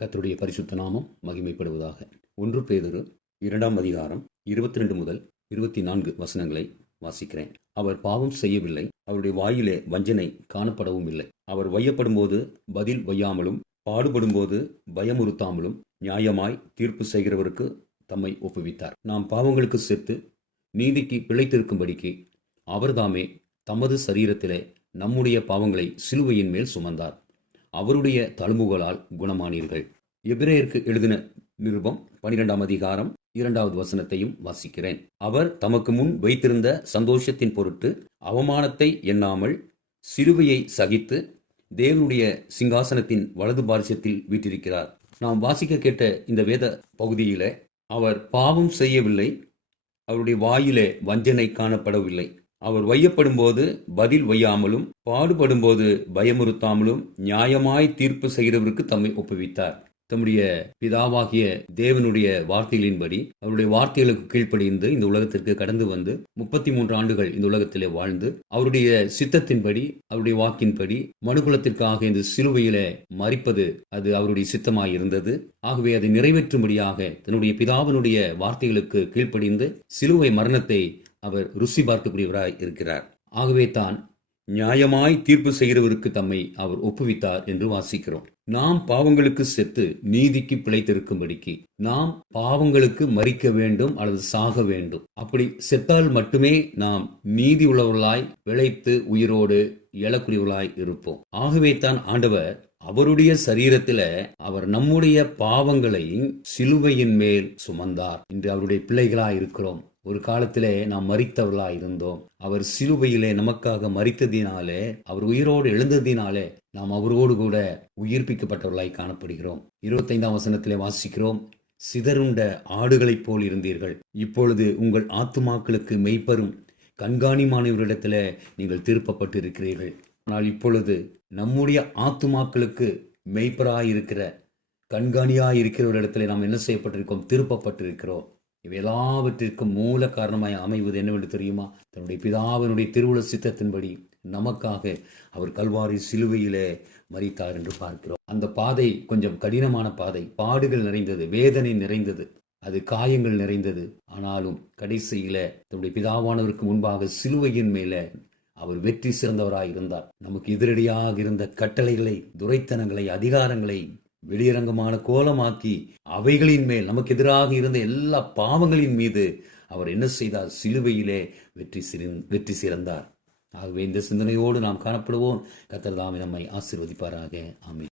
கர்த்தருடைய பரிசுத்த நாமம் மகிமைப்படுவதாக. 1 பேதுரு 2ஆம் அதிகாரம் 22 முதல் 24 வசனங்களை வாசிக்கிறேன். அவர் பாவம் செய்யவில்லை, அவருடைய வாயிலே வஞ்சனை காணப்படவும் இல்லை. அவர் வையப்படும்போது பதில் வையாமலும், பாடுபடும்போது பயமுறுத்தாமலும், நியாயமாய் தீர்ப்பு செய்கிறவருக்கு தம்மை ஒப்புவித்தார். நாம் பாவங்களுக்கு செத்து நீதிக்கு பிழைத்திருக்கும்படிக்கு அவர்தாமே தமது சரீரத்திலே நம்முடைய பாவங்களை சிலுவையின் மேல் சுமந்தார். அவருடைய தழும்புகளால் குணமானீர்கள். எபிரேயருக்கு எழுதின நிருபம் 12ஆம் அதிகாரம் 2வது வசனத்தையும் வாசிக்கிறேன். அவர் தமக்கு முன் வைத்திருந்த சந்தோஷத்தின் பொருட்டு அவமானத்தை எண்ணாமல் சிலுவையை சகித்து தேவனுடைய சிங்காசனத்தின் வலது பாரிசத்தில் வீற்றிருக்கிறார். நாம் வாசிக்க கேட்ட இந்த வேத பகுதியில அவர் பாவம் செய்யவில்லை, அவருடைய வாயிலே வஞ்சனை காணப்படவில்லை. அவர் வையப்படும்போது பதில் வையாமலும், பாடுபடும்போது பயமுறுத்தாமலும், நியாயமாய் தீர்ப்பு செய்கிறவருக்கு தம்மை ஒப்புவித்தார். தம்முடைய பிதாவாகிய தேவனுடைய வார்த்தைகளின்படி அவருடைய வார்த்தைகளுக்கு கீழ்ப்படிந்து இந்த உலகத்திற்கு கடந்து வந்து 33 ஆண்டுகள் இந்த உலகத்திலே வாழ்ந்து அவருடைய சித்தத்தின்படி, அவருடைய வாக்கின்படி மனுகுலத்திற்காக இந்த சிலுவையிலே மரிப்பது அது அவருடைய சித்தமாய் இருந்தது. ஆகவே அதை நிறைவேற்றும்படியாக தன்னுடைய பிதாவினுடைய வார்த்தைகளுக்கு கீழ்ப்படிந்து சிலுவை மரணத்தை அவர் ருசி பார்க்கக்கூடியவராய் இருக்கிறார். ஆகவே தான் நியாயமாய் தீர்ப்பு செய்கிறவருக்கு தம்மை அவர் ஒப்புவித்தார் என்று வாசிக்கிறோம். நாம் பாவங்களுக்கு செத்து நீதிக்கு பிழைத்திருக்கும்படிக்கு நாம் பாவங்களுக்கு மரிக்க வேண்டும் அல்லது சாக வேண்டும். அப்படி செத்தால் மட்டுமே நாம் நீதி உள்ளவர்களாய் பிழைத்து உயிரோடு எழக்கூடியவர்களாய் இருப்போம். ஆகவே தான் ஆண்டவர் அவருடைய சரீரத்தில அவர் நம்முடைய பாவங்களை சிலுவையின் மேல் சுமந்தார். இன்று அவருடைய பிள்ளைகளாய் இருக்கிறோம். ஒரு காலத்திலே நாம் மரித்தவர்களாய் இருந்தோம். அவர் சிலுவையிலே நமக்காக மரித்ததினாலே, அவர் உயிரோடு எழுந்ததினாலே நாம் அவரோடு கூட உயிர்ப்பிக்கப்பட்டவர்களாய் காணப்படுகிறோம். 25ஆம் வசனத்திலே வாசிக்கிறோம், சிதறுண்ட ஆடுகளைப் போல் இருந்தீர்கள், இப்பொழுது உங்கள் ஆத்துமாக்களுக்கு மெய்ப்பரும் கண்காணிமானவரிடத்திலே நீங்கள் திருப்பப்பட்டு இருக்கிறீர்கள். ஆனால் இப்பொழுது நம்முடைய ஆத்துமாக்களுக்கு மெய்ப்பராயிருக்கிற கண்காணியாயிருக்கிறவரிடத்திலே நாம் என்ன செய்யப்பட்டிருக்கோம்? திருப்பப்பட்டிருக்கிறோம். இவை எல்லாவற்றிற்கும் மூல காரணமாய் அமைவது என்னவென்று தெரியுமா? தன்னுடைய பிதாவினுடைய திருவுள சித்தத்தின்படி நமக்காக அவர் கல்வாரி சிலுவையிலே மரித்தார் என்று பார்க்கிறோம். அந்த பாதை கொஞ்சம் கடினமான பாதை, பாடுகள் நிறைந்தது, வேதனை நிறைந்தது, அது காயங்கள் நிறைந்தது. ஆனாலும் கடைசியில தன்னுடைய பிதாவானவருக்கு முன்பாக சிலுவையின் மேல அவர் வெற்றி சிறந்தவராய் இருந்தார். நமக்கு எதிரடியாக இருந்த கட்டளைகளை, துரைத்தனங்களை, அதிகாரங்களை வெளியரங்கமான கோலமாக்கி அவைகளின் மேல் நமக்கு எதிராக இருந்த எல்லா பாவங்களின் மீது அவர் என்ன செய்தார்? சிலுவையிலே வெற்றி சிறந்தார். ஆகவே இந்த சிந்தனையோடு நாம் காணப்படுவோம். கர்த்தர் தாமே நம்மை ஆசீர்வதிப்பாராக. ஆமென்.